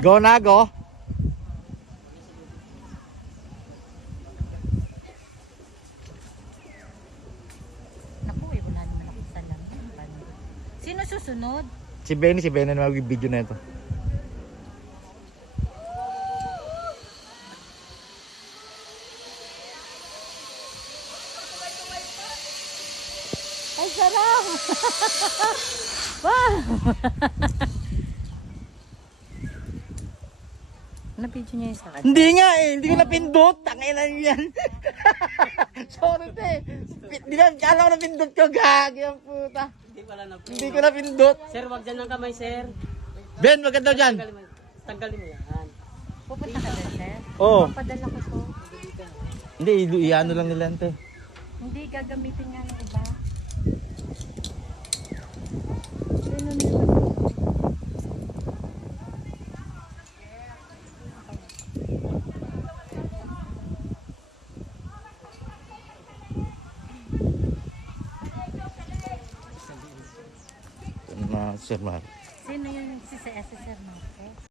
Go na, go. Naku, wala naman ako sa lamin. Sino susunod? Si Benny na mag-video na ito. Ay, sarap! Wow! Na-video niya yung sa kanya. Hindi nga eh, hindi ko napindot. Tangin na yan. Sorry te. Hindi na, alam ko napindot ko. Gagi ang puta. Hindi ko napindot. Sir, wag dyan ng kamay, sir. Ben, maganda dyan. Tanggalin mo yan. Pupunta ka dyan, sir? Oo. Papadala ko to. Hindi, iano lang nila te. Hindi, gagamitin nga ng iba. Sino nila? Sir Mar. Sino yun si Sir Marco?